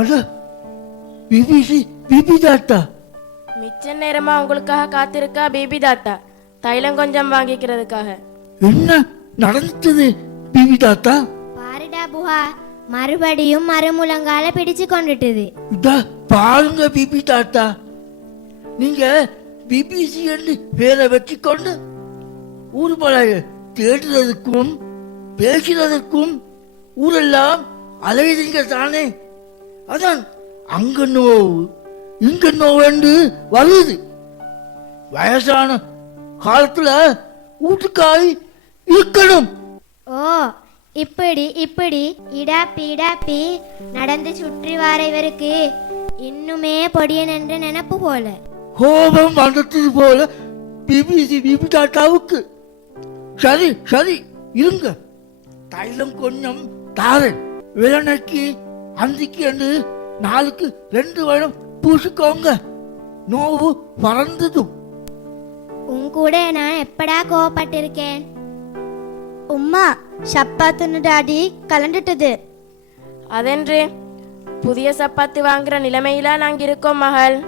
அட BBC BP தாத்தா. மிச்ச நேரமா உங்களுக்காக காத்திருக்கா பிபி தாத்தா, தைலம் கொஞ்சம் வாங்கிக்கிறதுக்காக. என்ன நடந்துச்சு பிபி தாத்தா? பாருடா புகா, மறுபடியும் மறுமுழங்கால பிடிச்சு கொண்டுட்டுது. இதா பாருங்க பிபி தாத்தா, நீங்க பிபிசி என்று பேரை வச்சுக்கொண்டு ஊர் பழைய தேடுறதுக்கும் பேசுறதுக்கும் ஊரெல்லாம் அலையுறீங்க தானே. அதான் அங்க நோவு இங்க நோவென்று வருது. வயசான காலத்துல வீட்டுக்காய் இருக்கணும். ஓ, இப்படி இப்படி இடாப்பி இடாப்பி நடந்து சுற்றி வார இவருக்கு இன்னுமே பொடியன் என்ற நினப்பு போல. கோபம் வந்தது போல பிபிசி பிபி தாத்தாவுக்கு. சரி சரி இருங்க, தைலம் கொஞ்சம் தாரேன். விலனைக்கு அந்திக்கு என்று நாளுக்கு 2 வருடம் பூசிக்கோங்க, நோவு பறந்ததும். உன் கூட நான் எப்படா கோவப்பட்டிருக்கேன். உம்மா, சப்பாத்துன்னு டாடி கலண்டுட்டது. அதென்று புதிய சப்பாத்து வாங்குற நிலைமையில நாங்க இருக்கோம் மகள்.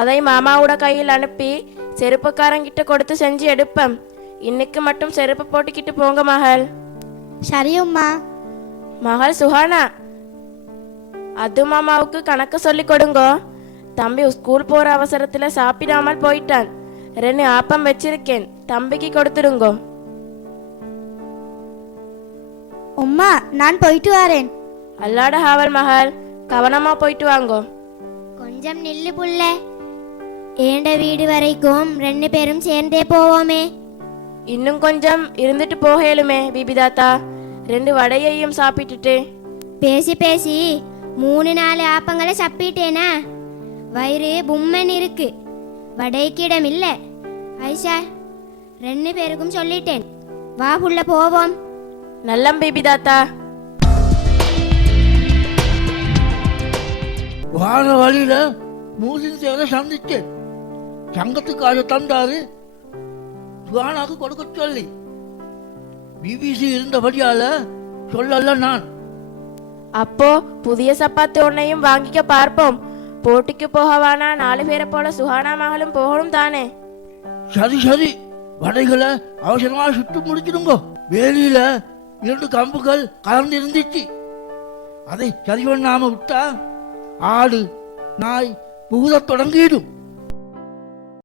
அதை மாமாவோட கையில் அனுப்பி செருப்புக்காரங்கிட்ட கொடுத்து செஞ்சு எடுப்பேன். இன்னைக்கு மட்டும் செருப்பு போட்டுக்கிட்டு போங்க மகள். சரி உம்மா. மகள் சுஹானா, அது மாமாவுக்கு கணக்கு சொல்லி கொடுங்கோ. தம்பி ஸ்கூல் போற அவசரத்துல சாப்பிடாமல் போயிட்டான். 2 ஆப்பம் வச்சிருக்கேன், தம்பிக்கு கொடுத்துடுங்கோ. உம்மா, நான் போயிட்டு வரேன். அல்லாட ஹாவல் மகள், கவனமா போயிட்டு வாங்கோ. கொஞ்சம் நில்லு புள்ள, ஏண்ட வீடு வரைக்கும் 2 பேரும் சேர்ந்தே போவோமே. இன்னும் கொஞ்சம் இருந்துட்டு போகலுமே பிபி தாத்தா, 2 வடையையும் சாப்பிட்டுட்டு. பேசி பேசி 3-4 ஆப்பங்களை சப்பிட்டேனா, வயிறு பும்மன் இருக்கு, வடைக்கிடம் இல்ல. ஐஷா, 2 பேருக்கும் சொல்லிட்டேன், வா புள்ள போவோம். நல்லம் பிபி தாத்தா. வார வழியில மூசின் சேவை சந்திச்சேன். சங்கத்துக்காக தந்தாரு, சுகானாக்கு கொடுக்க சொல்லி. பிபிசி இருந்தபடியால சொல்லல நான். அப்போ புதிய சப்பாத்து ஒன்னையும் வாங்கிக்க பார்ப்போம். போட்டிக்கு போகவானா 4 பேரை போல சுஹானா மகளும் போகணும் தானே. சரி சரி, வடைகளை அவசரமா சுட்டு முடிச்சிடுங்க. வேலியில 2 கம்புகள் கலந்து இருந்துச்சு, அதை சரி பண்ணாம விட்டா ஆடு நாய் புகுத தொடங்கிடும்.